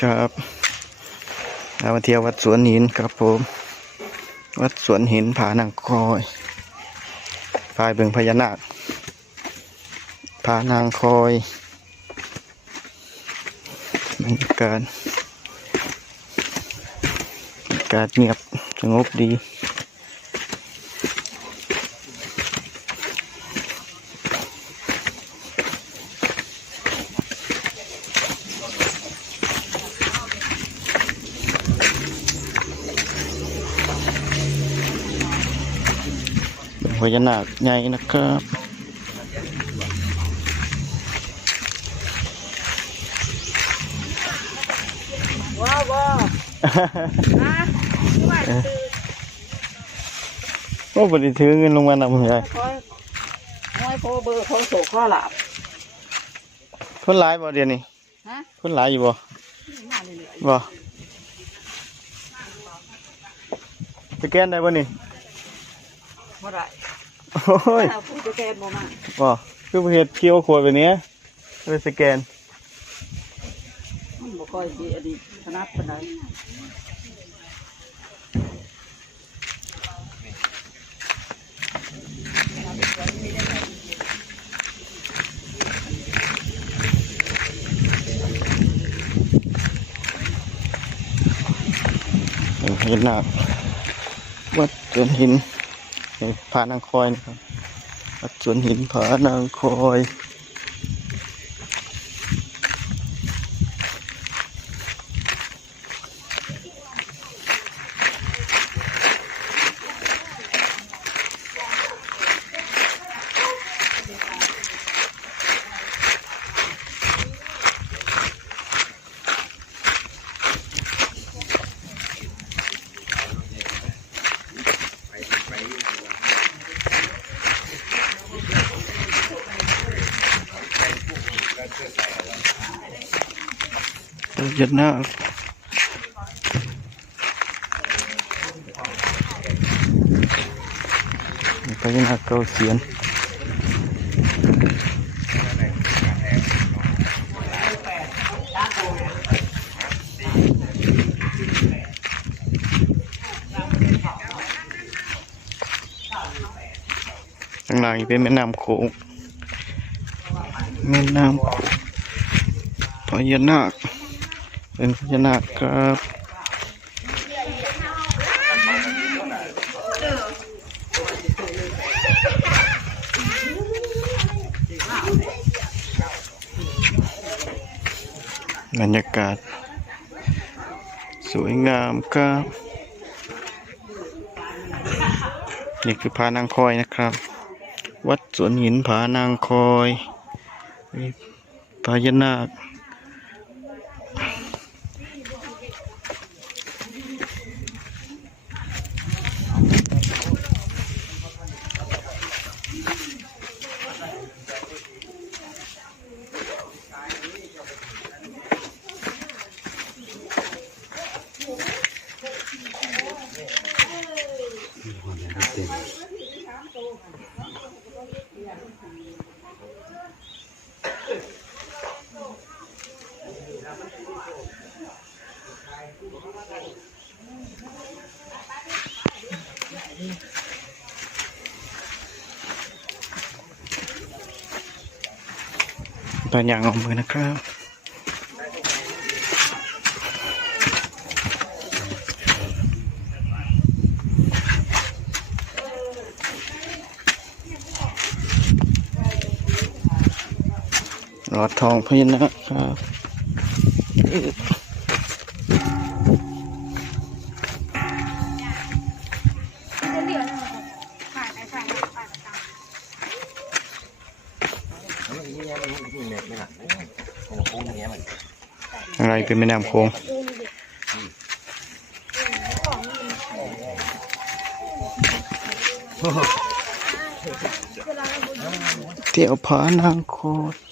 ครับเรามาเที่ยววัดสวนหินครับผม วัดสวนหินผานังคอยพายเบิงพญานาคผานางคอยบรรยากาศบรรยากาศเงียบสงบดี พญานาคใหญ่นะครับว้าวว้าวนะด้วยคือโอ้บริถือเงินลงมานำเลยคอยคอยโพเบอร์ของโสข้อหลับคนหลายบ่เดี๋ยวนี้ฮะคนหลายอยู่บ่มาเรื่อยบ่สแกนได้บ่นี่ๆเมื่อไหร โอ้ยถ้าผู้จะแกนบ่มาบ่คือประเทศเคียวขวดแบบนี้ไปสแกนมันบ่ค่อยดีอดีตถนัดปานใดเป็นพญานาควัดสวนหิน ผานางคอยนะครับสวนหินผานางคอย พญานาคพญานาคเกาเสียนข้างล่างนี่ เป็นพญานาคครับบรรยากาศ สวยงามครับนี่คือผานางคอยนะครับ วัดสวนหินผานางคอยพญานาค ตอนอย่างออกมือนะครับ หลอดทองพญานาคครับอึ๊บอะไรเป็นแม่น้ำโขงเที่ยวผานางโคตร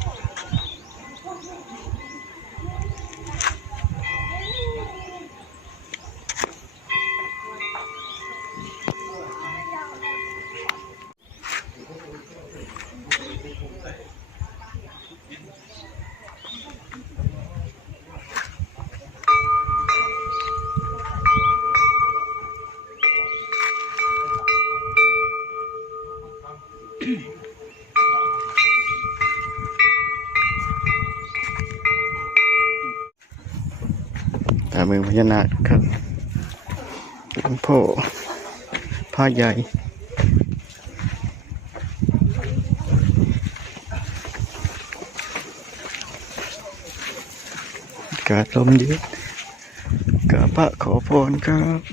เมืองพญานาคครับหลวงพ่อพระใหญ่กาศลมเยอะกราพระขอพรครับ